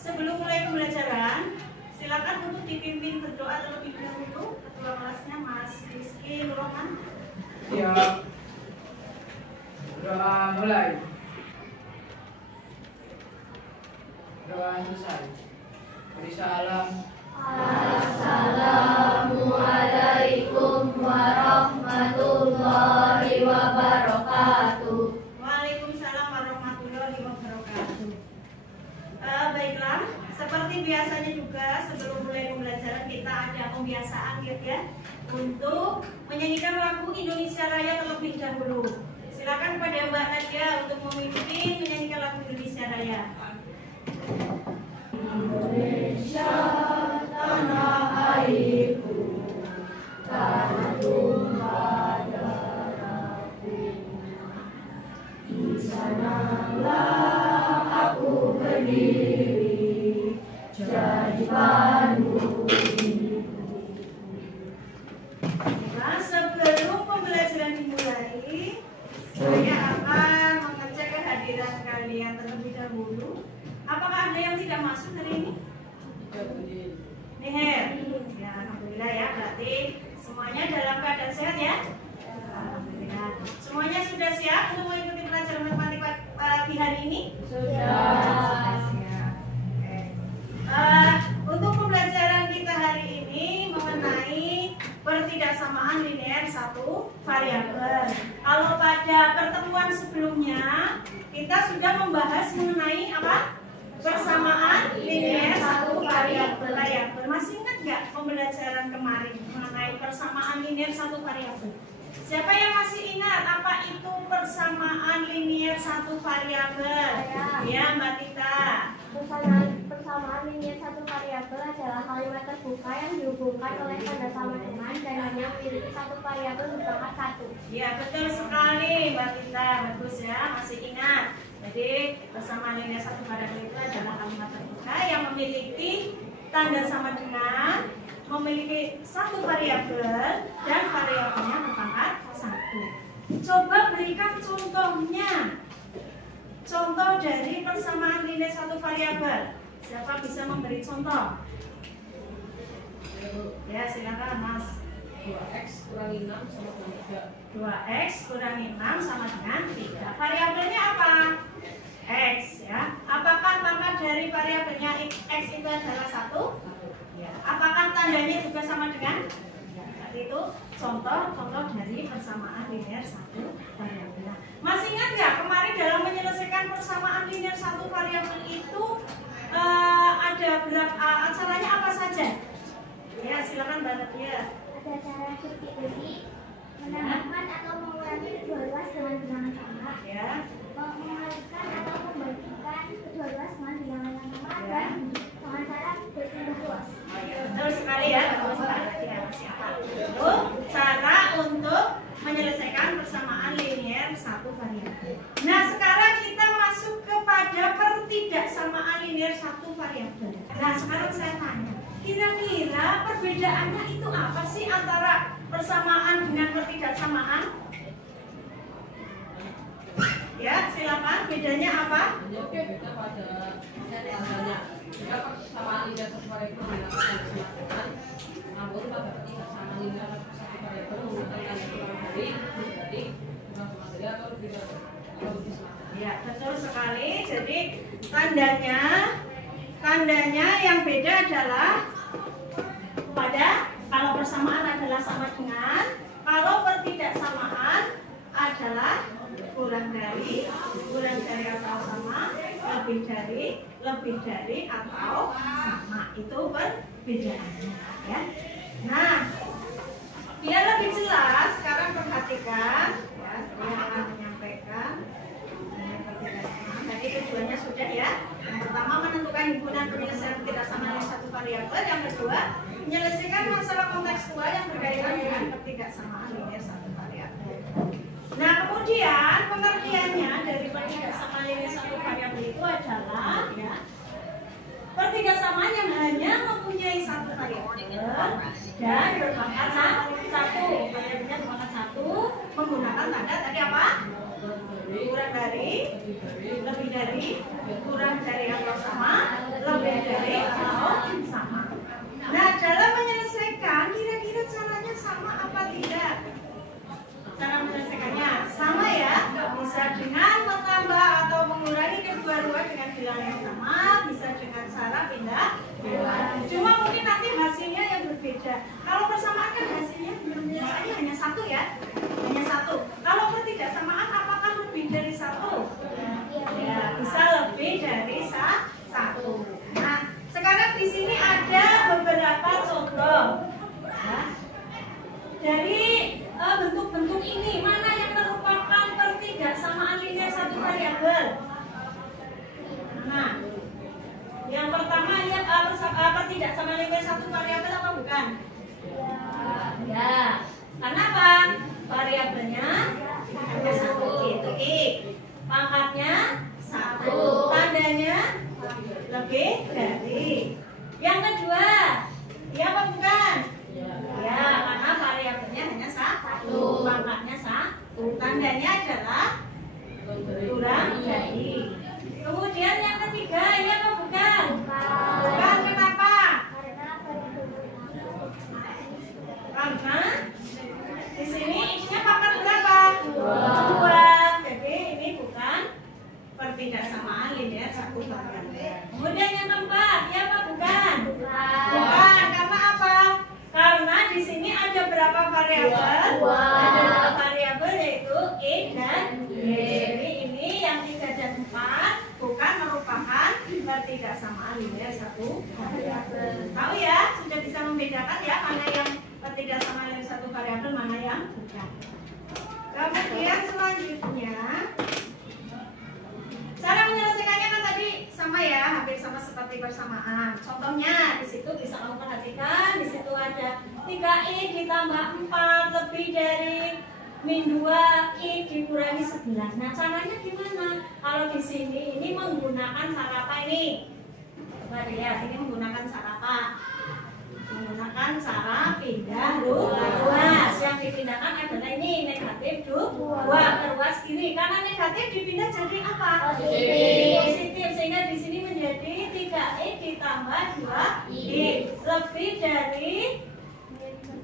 Sebelum mulai pembelajaran, silakan untuk dipimpin berdoa terlebih dahulu. Ketua kelasnya Mas Rizky Nurrohman. Siap. Doa mulai. Doa selesai. Beri salam. Assalamualaikum warahmatullahi wabarakatuh. Waalaikumsalam warahmatullahi wabarakatuh. Baiklah, seperti biasanya juga sebelum mulai pembelajaran kita ada pembiasaan ya, untuk menyanyikan lagu Indonesia Raya terlebih dahulu. Silakan pada Mbak Nadia untuk memimpin menyanyikan lagu Indonesia Raya. Indonesia tanah airku, tanah tumpah darahku. Di sanalah aku berdiri, jadi pandu hidupku. Nah, sebelum pembelajaran dimulai, saya akan mengecek kehadiran kalian terlebih dahulu. Apakah ada yang tidak masuk hari ini? Niher. Ya, alhamdulillah ya. Berarti semuanya dalam keadaan sehat ya? Alhamdulillah. Semuanya sudah siap untuk mengikuti pelajaran matematika pagi hari ini? Sudah siap. Oke. Untuk pembelajaran kita hari ini mengenai pertidaksamaan linear satu variabel. Kalau pada pertemuan sebelumnya kita sudah membahas mengenai apa? Persamaan linear satu variabel. Masih ingat nggak pembelajaran kemarin mengenai persamaan linear satu variabel? Siapa yang masih ingat apa itu persamaan linear satu variabel? Ya, Mbak Tita. Persamaan linear satu variabel adalah kalimat terbuka yang dihubungkan oleh tanda sama dengan dan hanya memiliki satu variabel berpangkat satu. Ya, betul sekali Mbak Tita. Bagus ya, masih ingat. Jadi persamaan linear satu variabel itu adalah kalimat terbuka yang memiliki tanda sama dengan, memiliki satu variabel dan variabelnya berpangkat satu. Coba berikan contohnya. Contoh dari persamaan linear satu variabel. Siapa bisa memberi contoh? Ya, silakan Mas. 2x kurang 6 sama dengan 3. 2x kurang 6 sama dengan 3. Variabelnya apa? X ya. Apakah pangkat dari variabelnya x itu adalah 1? Ya. Apakah tandanya juga sama dengan? Ya. Itu contoh dari persamaan linear satu variabel. Nah, masih ingat nggak kemarin dalam menyelesaikan persamaan linear satu variabel itu ada berapa acaranya apa saja? Ya, silakan Mbak Nadia. Ada cara substitusi, menambahkan atau mengurangi kedua ruas dengan bilangan sama, Ya. mengalihkan atau membagikan kedua ruas dengan bilangan yang sama, Ya. dan dengan cara berpindah ruas. Oh ya, betul sekali ya, betul sekali. Ya, siapa? Itu cara untuk menyelesaikan persamaan linear satu variabel. Nah, sekarang kita masuk kepada pertidaksamaan linear satu variabel. Nah, sekarang saya tanya, kira-kira perbedaannya itu apa sih antara persamaan dengan pertidaksamaan? Ya, silakan. Bedanya apa? Beda pada tandanya. Jika persamaan linear satu variabel menggunakan tanda sama dengan, namun pada pertidaksamaan linear satu variabel menggunakan tanda kurang dari, kurang sama dari atau lebih sama. Ya, betul sekali. Jadi tandanya yang beda adalah pada kalau persamaan adalah sama dengan, kalau pertidaksamaan adalah kurang dari atau sama, lebih dari atau sama. Itu perbedaannya ya. Nah, biar lebih jelas sekarang perhatikan ya, saya akan menyampaikan tadi tujuannya sudah ya. Yang pertama menentukan himpunan penyelesaian pertidaksamaan yang satu variabel, yang kedua menyelesaikan masalah kontekstual yang berkaitan dengan pertidaksamaan linear satu variabel. Nah, kemudian pengertiannya dari pertidaksamaan linear satu variabel itu adalah ya, pertidaksamaan yang hanya mempunyai satu variabel dan berpangkat satu, variabelnya berpangkat satu menggunakan tanda tadi apa? kurang dari, lebih dari, kurang dari atau sama, lebih dari atau sama. Nah, dalam menyelesaikan kira-kira caranya sama apa tidak? Cara menyelesaikannya sama ya, bisa dengan menambah atau mengurangi kedua-dua dengan bilangan yang sama, bisa dengan cara pindah bilangan. Cuma mungkin nanti hasilnya yang berbeda. Kalau persamaan kan hasilnya bilangannya hanya satu ya, hanya satu. Kalau ketidaksamaan apakah lebih dari satu? Ya, bisa lebih dari satu. Nah, sekarang di sini ada beberapa contoh. Ya. Dari bentuk-bentuk ini, mana yang merupakan pertidaksamaan linear satu variabel? Nah, yang pertama lihat pertidaksamaan linear satu variabel apa bukan? Ya. Karena apa? Variabelnya hanya satu, itu I. Pangkatnya satu, tandanya lebih dari. Yang kedua, ya apa bukan? Ya, karena variabelnya hanya satu, pangkatnya satu, tandanya adalah kurang dari. Kemudian yang ketiga, ya apa bukan? Bukan, kenapa? Karena di sini isinya pangkat berapa? Dua. Jadi ini bukan pertidaksamaan linear satu variabel. Kemudian yang keempat, ya apa bukan? Bukan, karena apa? Karena di sini ada berapa variabel? Ada dua variabel yaitu E dan Y. Jadi ini yang 3 dan 4 bukan merupakan pertidaksamaan linear satu variabel. Tahu ya? Sudah bisa membedakan ya mana yang pertidaksamaan linear satu variabel, mana yang bukan. Kemudian selanjutnya cara menyelesaikannya kan tadi sama ya, hampir sama seperti persamaan. Contohnya di situ bisa kamu perhatikan, di situ ada 3i ditambah 4 lebih dari min 2i dikurangi 11. Nah, caranya gimana? Kalau di sini ini menggunakan cara apa ini? Coba lihat, ini menggunakan cara apa? Menggunakan cara pindah ruas. Yang dipindahkan adalah ini negatif 2 ke ruas kiri. Karena negatif dipindah jadi apa? Positif. Sehingga di sini menjadi 3i ditambah 2i lebih dari.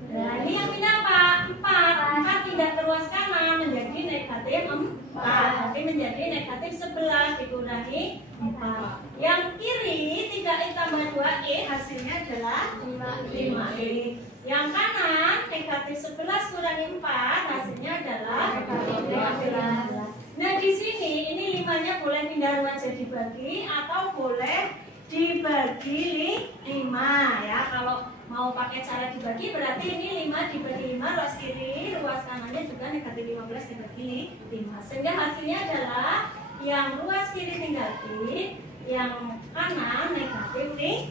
Nah, ini yang pindah apa? 4 pindah ke ruas kanan menjadi negatif 4. Nanti menjadi negatif 11 dikurangi 4. Yang kiri 3i tambah 2i hasilnya adalah 5i. Yang kanan negatif 11 kurangi 4 hasilnya adalah 15. Nah, di sini ini 5-nya boleh pindah ruas jadi bagi atau boleh dibagi 5 ya. Kalau mau pakai cara dibagi berarti ini 5 dibagi 5, ruas kiri, ruas kanannya juga negatif 15 dibagi 5. Sehingga hasilnya adalah yang ruas kiri negatif, yang kanan negatif 3.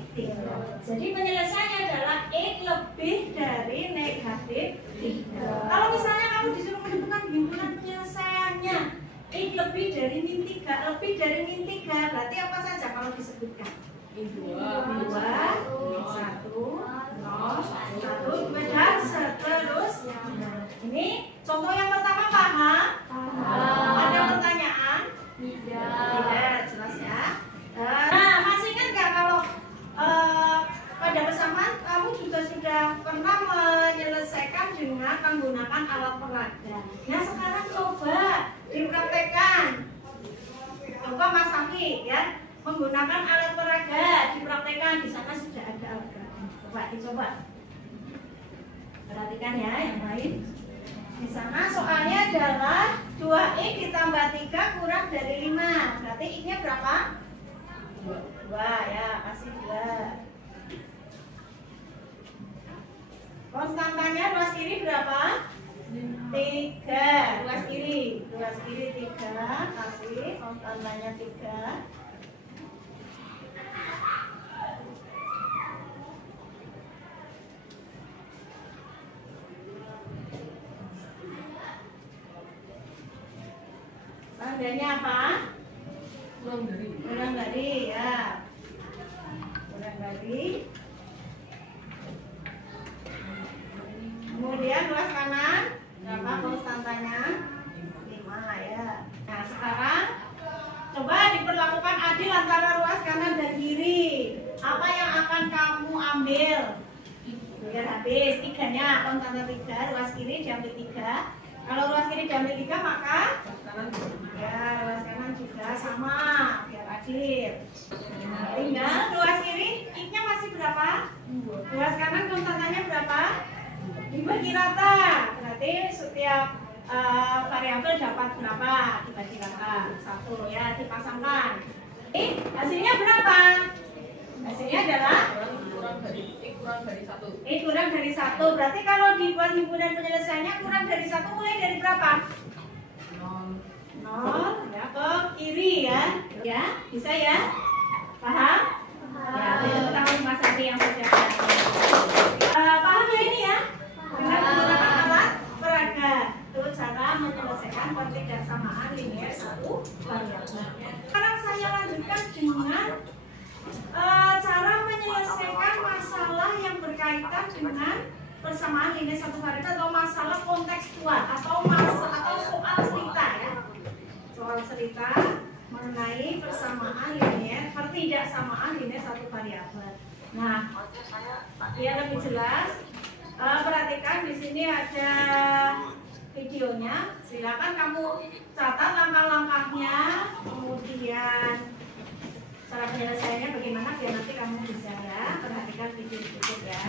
Jadi penyelesaiannya adalah X lebih dari negatif 3. Kalau misalnya kamu disuruh menentukan himpunan penyelesaiannya X lebih dari min 3, lebih dari min 3 berarti apa saja kalau disebutkan? 2, 1, 0, 1, dan seterusnya. Ini contoh yang pertama paham? Ada pertanyaan? Tidak, jelas ya. Nah, masih ingat nggak kalau pada persamaan kamu juga sudah pernah menyelesaikan dengan menggunakan alat peraga. Nah, sekarang coba dipraktekkan. Coba Mas Safi ya, menggunakan alat peraga dipraktekkan. Di sana sudah ada alat peraga. Coba dicoba. Perhatikan ya yang lain. Di sana soalnya adalah 2x ditambah 3 kurang dari 5. Berarti x-nya berapa? 2 ya, kasih 2. Konstantanya ruas kiri berapa? 3. Ruas kiri 3, kasih konstantanya 3. Tandanya apa? Kurang dari ya. Kurang dari. Kemudian ruas kanan berapa konstantanya? 5 ya. Nah, sekarang tiganya, konstanta 3, ruas kiri diambil 3. Kalau ruas kiri diambil 3 maka ya ruas kanan juga sama, biar adil. Nah, tinggal ruas kiri I-nya masih berapa? Ruas kanan konstantanya berapa? Dibagi rata, berarti setiap variabel dapat berapa? Dibagi rata, 1 ya, dipasangkan. Hasilnya berapa? Hasilnya adalah kurang dari 1. kurang dari 1. Berarti kalau dibuat himpunan penyelesaiannya kurang dari 1 mulai dari berapa? 0 ya, ke kiri ya. Ya, bisa ya? Paham? Ya, itu tahu Mas Adi yang sudah paham ya ini ya? Dengan menggunakan alat peraga. Itu cara menyelesaikan pertidaksamaan linier satu variabel. Sekarang saya lanjutkan dengan cara menyelesaikan masalah yang berkaitan dengan persamaan linier satu variabel atau masalah kontekstual atau soal cerita ya. Soal cerita mengenai persamaan linier, pertidaksamaan linier satu variabel. Nah, biar lebih jelas, perhatikan di sini ada videonya. Silakan kamu catat langkah-langkahnya, kemudian cara penyelesaiannya bagaimana biar nanti kamu bisa ya. Perhatikan video berikut ya.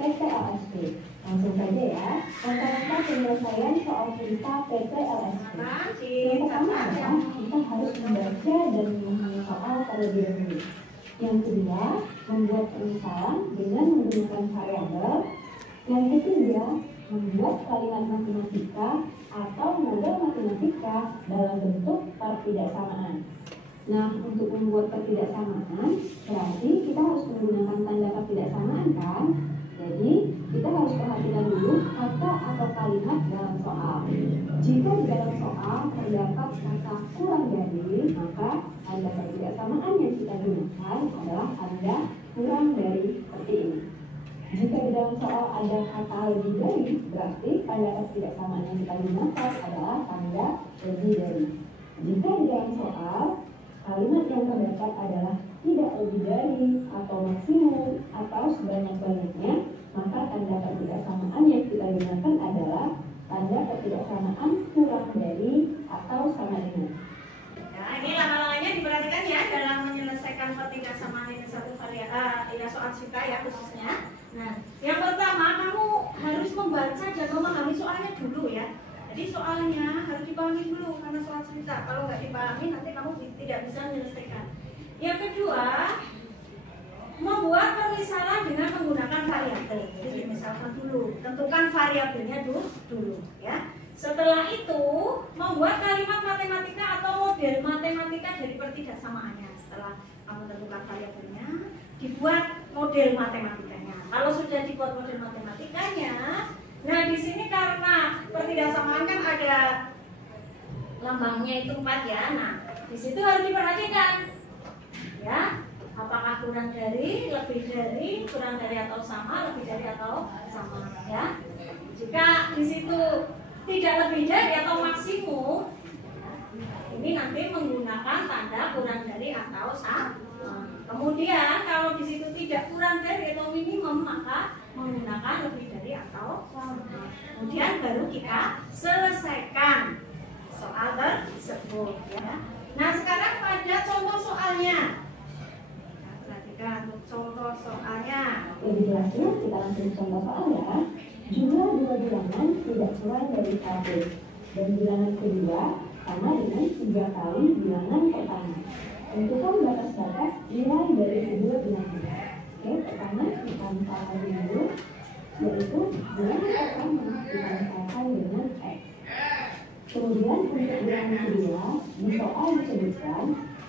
PPLSP. Langsung saja ya. Langkah-langkah penyelesaian soal cerita PPLSP. Yang pertama adalah kita harus membaca dan memahami soal terlebih dahulu. Yang kedua, membuat permisalan dengan menggunakan variabel. Yang ketiga, membuat kalimat matematika atau model matematika dalam bentuk pertidaksamaan. Nah, untuk membuat pertidaksamaan, berarti kita harus menggunakan tanda pertidaksamaan kan? Jadi, kita harus perhatikan dulu kata atau kalimat dalam soal. Jika di dalam soal terdapat kata kurang dari, maka tanda pertidaksamaan yang kita gunakan adalah tanda kurang dari seperti ini. Jika di dalam soal ada kata lebih dari, berarti tanda pertidaksamaan yang kita gunakan adalah tanda lebih dari. Jika di dalam soal kalimat yang terdapat adalah tidak lebih dari atau maksimum atau sebanyak-banyaknya, maka tanda pertidaksamaan yang kita gunakan adalah tanda pertidaksamaan kurang dari atau sama dengan. Nah, ini langkah-langkahnya diperhatikan ya dalam menyelesaikan pertidaksamaan linier satu variabel ya, soal cerita ya khususnya. Nah, yang pertama kamu harus membaca dan memahami soalnya dulu ya. Jadi soalnya harus dipahami dulu karena soal cerita. Kalau nggak dipahami nanti kamu tidak bisa menyelesaikan. Yang kedua, membuat permisalan dengan menggunakan variabel. Jadi misalkan dulu, tentukan variabelnya dulu ya. Setelah itu, membuat kalimat matematika atau model matematika dari pertidaksamaannya. Setelah kamu tentukan variabelnya, dibuat model matematikanya. Kalau sudah dibuat model matematikanya, nah di sini karena pertidaksamaan kan ada lambangnya itu 4 ya. Nah, di situ harus diperhatikan ya, apakah kurang dari, lebih dari, kurang dari atau sama, lebih dari atau sama ya. Jika di situ tidak lebih dari atau maksimum, ini nanti menggunakan tanda kurang dari atau sama. Kemudian kalau di situ tidak kurang dari atau minimum, maka menggunakan lebih dari atau sama. Kemudian baru kita selesaikan soal tersebut ya. Nah, sekarang pada contoh soalnya. Nah, perhatikan untuk contoh soalnya. Lebih jelasnya kita langsung contoh soal ya. Jumlah dua bilangan tidak kurang dari 100 dan bilangan kedua sama dengan 3 kali bilangan pertama. Tentukan batas-batas nilai dari kedua bilangan. Oke, pertama kita misalkan dulu, yaitu bilangan pertama kita misalkan dengan X. Kemudian untuk bilangan kedua, di soal disebutkan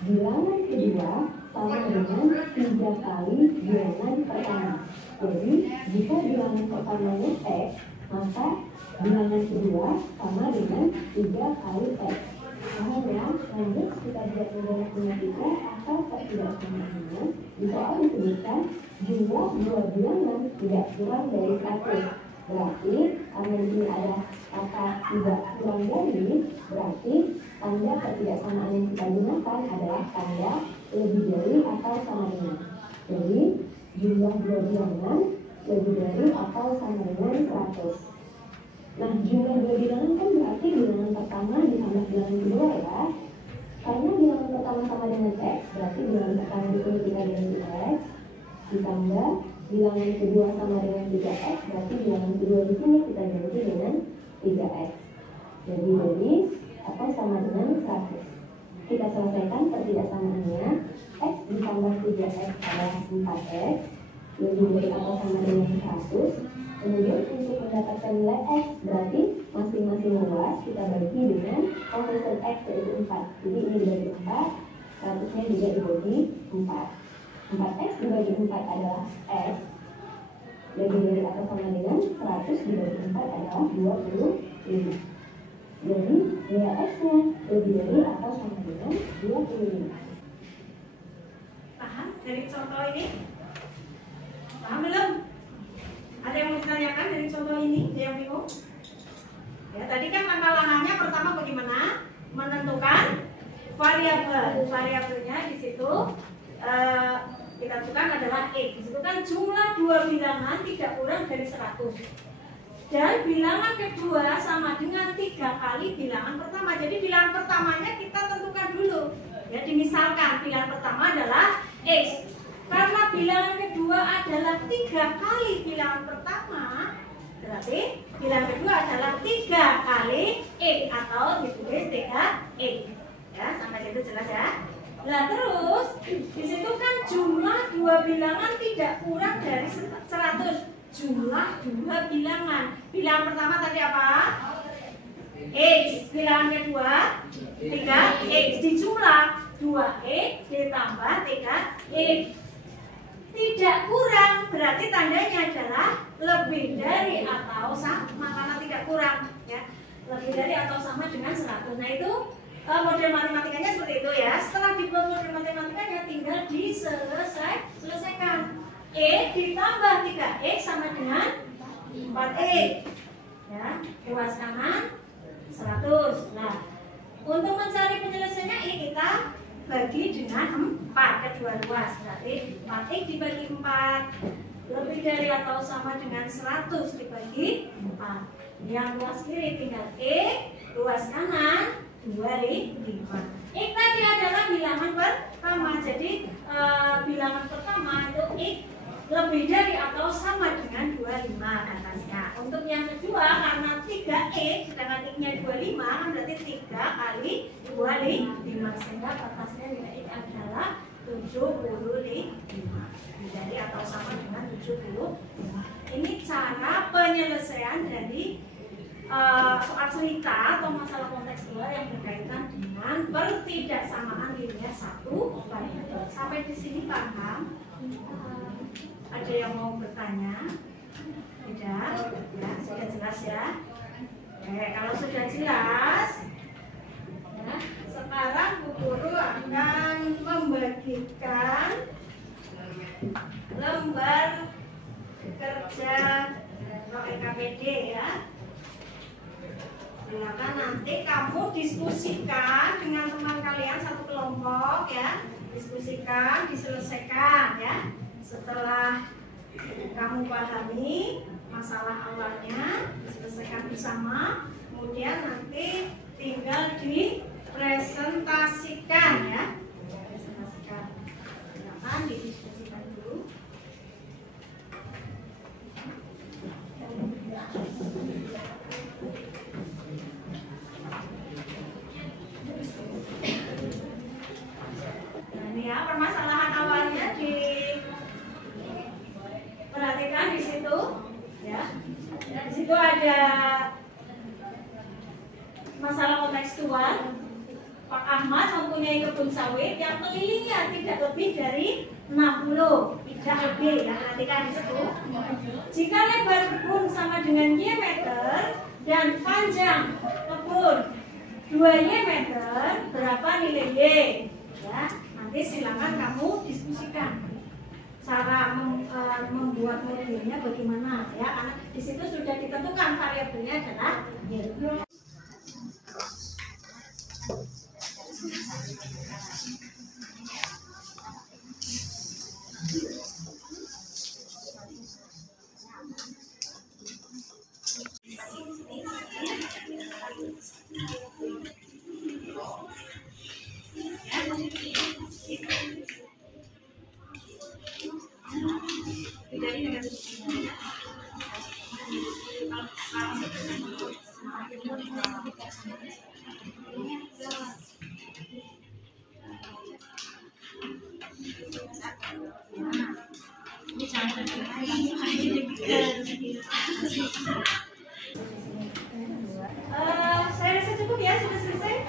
bilangan kedua sama dengan 3 kali bilangan pertama. Jadi, jika bilangan pertamanya X, maka bilangan kedua sama dengan 3 kali X. Paham ya? Lanjut kita buat model matematika atau pertidaksamaannya. Di soal disebutkan jumlah dua bilangan tidak kurang dari 100. Berarti karena di sini ada kata tidak kurang dari, berarti tanda pertidaksamaan yang kita gunakan adalah tanda lebih dari atau sama dengan. Jadi jumlah dua bilangan lebih dari atau sama dengan 100. Nah, jumlah dua bilangan kan berarti bilangan pertama ditambah bilangan kedua ya. Karena bilangan pertama sama dengan X, berarti bilangan pertama di sini kita ganti X, ditambah bilangan kedua sama dengan 3X, berarti bilangan kedua di sini kita ganti dengan 3X. Jadi dari atau sama dengan 100. Kita selesaikan pertidaksamaannya. X ditambah 3X adalah 4X, lebih dari atau sama dengan 100. Kemudian untuk mendapatkan nilai X, berarti masing-masing ruas kita bagi dengan koefisien X yaitu 4. Jadi ini dibagi 4, 100-nya juga dibagi 4. 4X dibagi 4 adalah X, lebih dari atau sama dengan 100 dibagi 4 adalah 25. Jadi nilai X-nya lebih dari atau sama dengan 25. Paham dari contoh ini? Paham belum? Ada yang mau ditanyakan dari contoh ini? Ada yang bingung? Ya, tadi kan langkah-langkahnya pertama bagaimana? Menentukan variabel. Variabelnya di situ kita tentukan adalah X. Di situ kan jumlah dua bilangan tidak kurang dari 100. Dan bilangan kedua sama dengan 3 kali bilangan pertama. Jadi bilangan pertamanya kita tentukan dulu. Ya, dimisalkan bilangan pertama adalah X. Karena bilangan kedua adalah 3 kali bilangan pertama, berarti bilangan kedua adalah 3 kali X atau ditulis 3X. Ya, sampai situ jelas ya. Nah terus di situ kan jumlah dua bilangan tidak kurang dari 100. Jumlah dua bilangan. Bilangan pertama tadi apa? X. Bilangan kedua 3X. Dijumlah 2X ditambah 3X. Tidak kurang, berarti tandanya adalah lebih dari atau sama, karena tidak kurang ya. Lebih dari atau sama dengan 100. Nah itu model matematikanya seperti itu ya. Setelah dibuat model matematikanya tinggal diselesaikan. E ditambah 3X sama dengan 4X ya. Ruas kanan 100. Nah untuk mencari penyelesaiannya ini kita bagi dengan 4 kedua ruas, berarti 4X dibagi 4 lebih dari atau sama dengan 100 dibagi 4. Yang ruas kiri tinggal E, ruas kanan 25. X tadi adalah bilangan pertama, jadi bilangan pertama itu X lebih dari atau sama dengan 25 atasnya. Untuk yang kedua karena 3X sedangkan X-nya 25 kan berarti 3 kali 25 sehingga atasnya nilai X adalah 75. Dari atau sama dengan 75. Ini cara penyelesaian dari soal cerita atau masalah kontekstual yang berkaitan dengan pertidaksamaan linear satu variabel. Sampai di sini paham? Ada yang mau bertanya? Tidak? Ya, sudah jelas ya? Oke, kalau sudah jelas, ya, sekarang Bu Guru akan membagikan lembar kerja LKPD ya. Silakan nanti kamu diskusikan dengan teman kalian satu kelompok ya. Diskusikan, diselesaikan ya. Setelah kamu pahami masalah awalnya, diselesaikan bersama, kemudian nanti tinggal dipresentasikan ya. Presentasikan. Silakan didiskusikan dulu. Nah, ini ya permasalahan awalnya perhatikan di situ ya. Di situ ada masalah kontekstual. Pak Ahmad mempunyai kebun sawit yang kelilingnya tidak lebih dari 60, tidak lebih ya. Perhatikan di situ. Jika lebar kebun sama dengan Y meter dan panjang kebun 2Y meter, berapa nilai Y? Ya, nanti silakan kamu diskusikan. Cara membuat modelnya bagaimana ya, karena di situ sudah ditentukan variabelnya adalah Y. Saya rasa cukup ya, sudah selesai.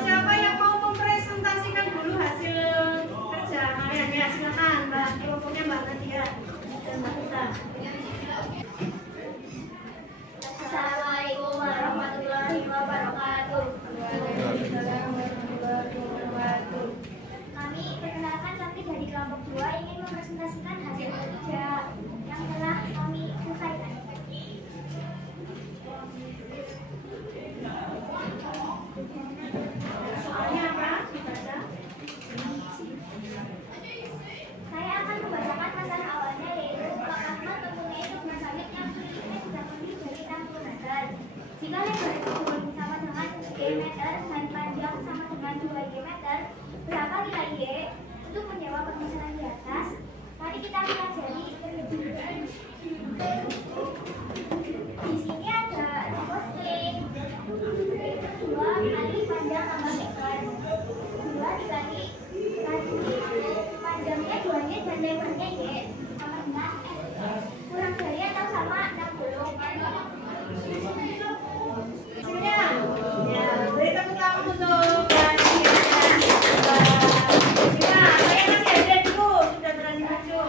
Siapa yang mau mempresentasikan dulu hasil kerja hariannya? Silakan, Mbak. Pokoknya Mbak Nadia dan Mbak Tita. Assalamualaikum warahmatullahi wabarakatuh. Kami perkenalkan kami dari kelompok 2 ingin mempresentasikan hasil kerja yang telah kami selesaikan. Soalnya apa? Dibaca. Saya akan membacakan masalah awalnya, yaitu Pak Ahmad mempunyai kebun sawit yang tingginya 30 dari 60 meter. Jika lebar kebun sama dengan G meter dan panjang sama dengan 2 G meter, berapa nilai Y? Untuk menjawab permasalahan di atas, mari kita pelajari terlebih dahulu. Di sini ada rumus T, yaitu 2 kali panjang tambah lebar. 2 dikali panjangnya 2Y dan lebarnya Y sama dengan F. Kurang dari atau sama 60. Hasilnya, ya, beri tepuk tangan untuk Mbak Nadia. Nah, saya kasih hadiah dulu, sudah berani maju.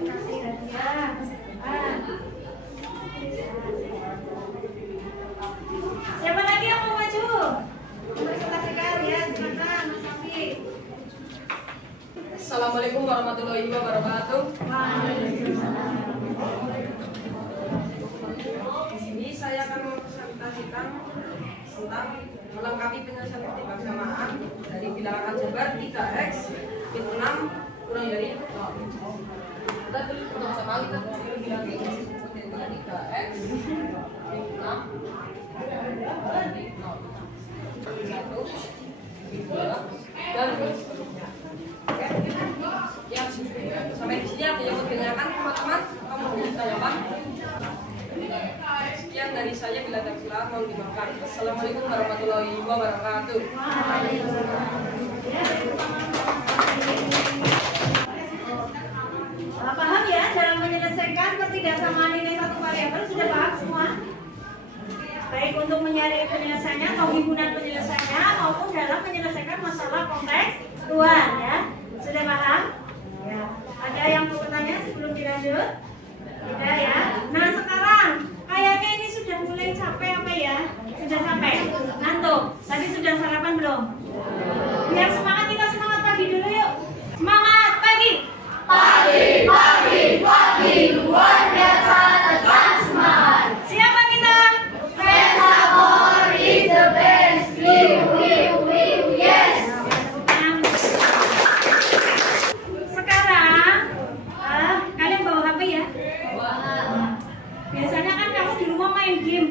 Kasih hadiah. Siapa lagi yang mau maju? Presentasikan ya, silakan Mas Safi. Assalamualaikum warahmatullahi wabarakatuh. Di sini saya akan mempresentasikan tentang melengkapi penyelesaian kebersamaan dari bilangan aljabar 3x min 6 kurang dari 0. Kita pertama kita bilang ini 3x min 6 kurang dari 0. 1, 2, dan seterusnya. Oke, ya sampai di sini ada yang mau ditanyakan teman-teman? Kamu bisa jawab? Sekian dari saya, bila ada kesalahan mohon dimaafkan. Assalamualaikum warahmatullahi wabarakatuh. Paham ya dalam menyelesaikan ketidaksamaan nilai satu variabel, sudah paham semua? Baik untuk mencari penyelesaiannya atau himpunan penyelesaiannya maupun dalam menyelesaikan masalah konteks luar ya. Sudah paham? Ya. Ada yang mau bertanya sebelum dilanjut? Tidak ya. Nah sekarang kayaknya ini sudah mulai capek apa ya? Sudah capek? Ngantuk? Tadi sudah sarapan belum? Biar semangat, kita semangat pagi dulu yuk. Semangat pagi. Pagi, luar biasa tetap semangat. Siapa kita? Fesabor is the best. Yes. Sekarang kalian bawa HP ya? Biasanya kan kamu di rumah main game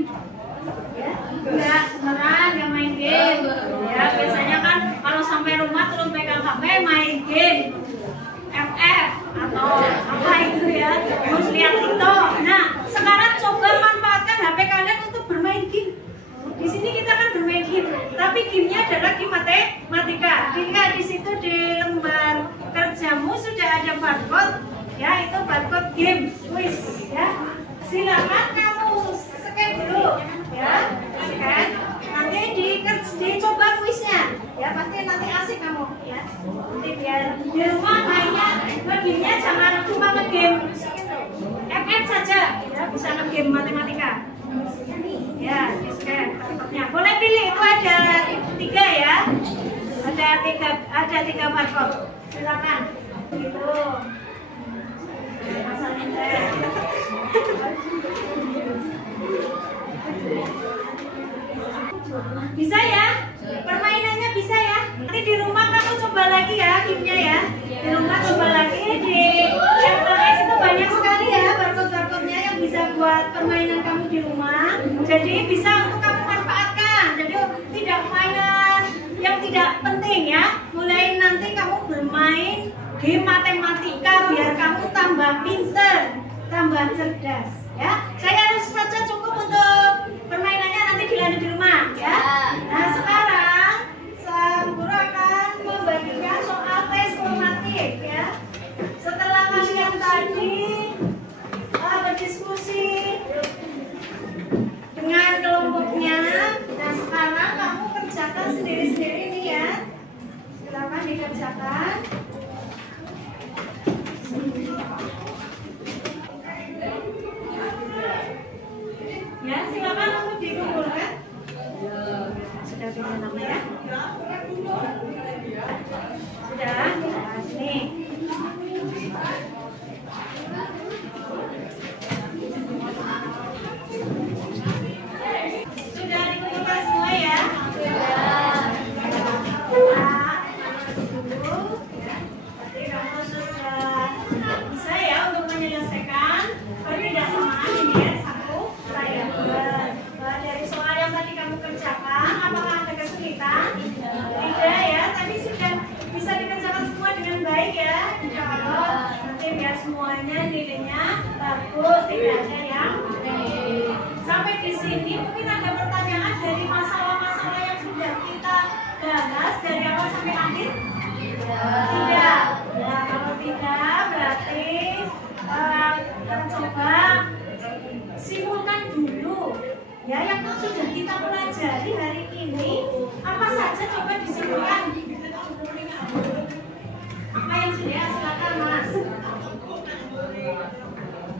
ya? Enggak, beneran nggak main game ya. Biasanya kan kalau sampai rumah terus pegang HP main game FF atau apa itu ya, terus lihat TikTok. Nah sekarang coba manfaatkan HP kalian untuk bermain game. Di sini kita kan bermain game, tapi gamenya adalah game matematika. Jika di situ di lembar kerjamu sudah ada barcode, ya itu barcode game quiz, ya. Silakan kamu scan dulu, ya, scan. Nanti dicoba kuisnya, ya pasti nanti asik kamu, ya. Nanti biar di rumah mainnya, gamenya jangan cuma ngegame FF saja, ya bisa ngegame matematika. Ya, scan barcode-nya. Boleh pilih, itu ada 3 ya. Ada tiga barcode. Silakan. Gitu. Bisa ya? Permainannya bisa ya? Nanti di rumah kamu coba lagi ya gamenya ya. Di rumah coba lagi, di LKS itu banyak sekali ya barcode-barcode-nya yang bisa buat permainan kamu di rumah. Jadi bisa untuk kamu manfaatkan. Jadi tidak mainan yang tidak penting ya. Mulai nanti kamu bermain game matematika biar kamu tambah pinter, tambah cerdas ya. Saya harus saja cukup untuk permainannya, nanti dilanjut di rumah ya. Nah sekarang guru akan membagikan soal tes formatif ya. Setelah kalian tadi berdiskusi dengan kelompoknya, nah sekarang kamu kerjakan sendiri-sendiri nih ya. Silakan dikerjakan. Ya, silakan untuk dikumpulkan. Sudah punya nama ya? Sudah? Nah, sini. Sudah dikumpulkan semua ya? Berarti kamu sudah bisa ya untuk menyelesaikan perbedaan ini ya, satu variabel. Dari soal yang tadi kamu kerjakan, apakah ada kesulitan? Tidak ya, tapi sudah bisa dikerjakan semua dengan baik ya. Insya Allah nanti biar semuanya nilainya bagus, tidak ada yang aneh. Sampai di sini mungkin ada pertanyaan dari masalah-masalah yang sudah kita bahas dari awal sampai akhir? Tidak. Nah, kalau tidak berarti kita coba simpulkan dulu ya yang sudah kita pelajari hari ini. Apa saja coba disimpulkan. Apa yang sudah? Silakan Mas.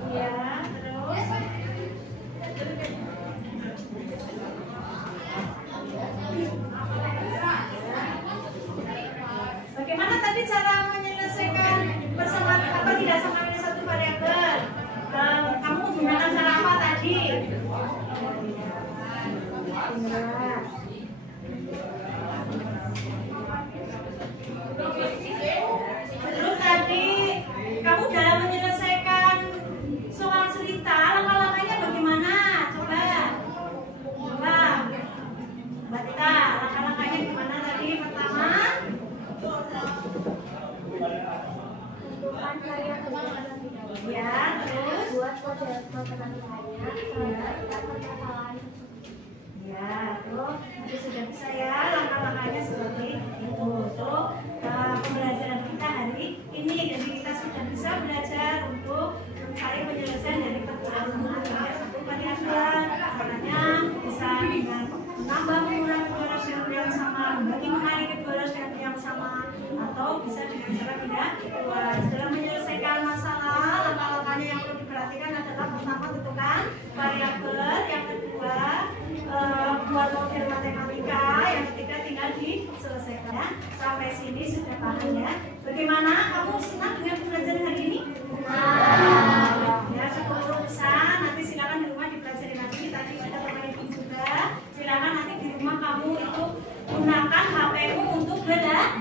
Ya, terus. Bagaimana tadi cara menyelesaikan persamaan apa tidak sama dengan satu variabel? Kamu menggunakan cara apa tadi? Terus tadi kamu dalam menyelesaikan soal cerita, langkah-langkahnya bagaimana? Coba Mbak Tita, langkah-langkahnya gimana tadi? Pertama, ya, terus buat kode matematikanya, permasalahan. ya, tuh nanti sudah bisa ya langkah-langkahnya seperti itu untuk pembelajaran kita hari ini. Jadi kita sudah bisa belajar untuk mencari penyelesaian dari permasalahan yang satu variabel. Caranya bisa dengan menambah mengurangi kedua rasio yang sama, membagi mengalih kedua rasio yang sama, atau bisa dengan cara tidak luas. Dalam menyelesaikan masalah, langkah-langkahnya yang perlu diperhatikan adalah pertama tentukan variabel, yang kedua buat model matematika, yang ketiga tinggal diselesaikan. Sampai sini sudah paham ya? Bagaimana? Kamu senang dengan pelajaran hari ini? Ya, cukup bisa. Nanti silakan di rumah dipelajari lagi. Tadi sudah bermain juga. Silakan nanti di rumah kamu itu gunakan HP-mu untuk belajar,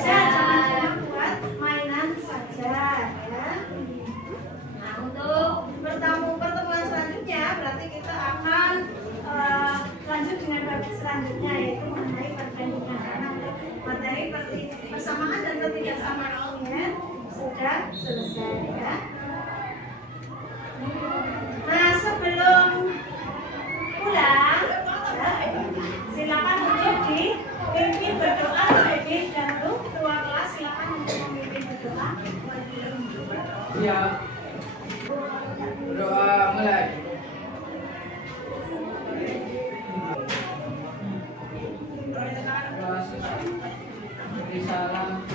jangan cuma buat mainan saja ya. Nah, untuk pertemuan selanjutnya berarti kita akan lanjut dengan bab selanjutnya, yaitu mengenai perbandingan, karena untuk materi persamaan dan ketidaksamaannya sudah selesai ya. Nah, sebelum pulang ya, silakan untuk dipimpin berdoa terlebih dahulu. Ketua kelas silakan untuk memimpin berdoa. Iya. Berdoa mulai. Beri salam.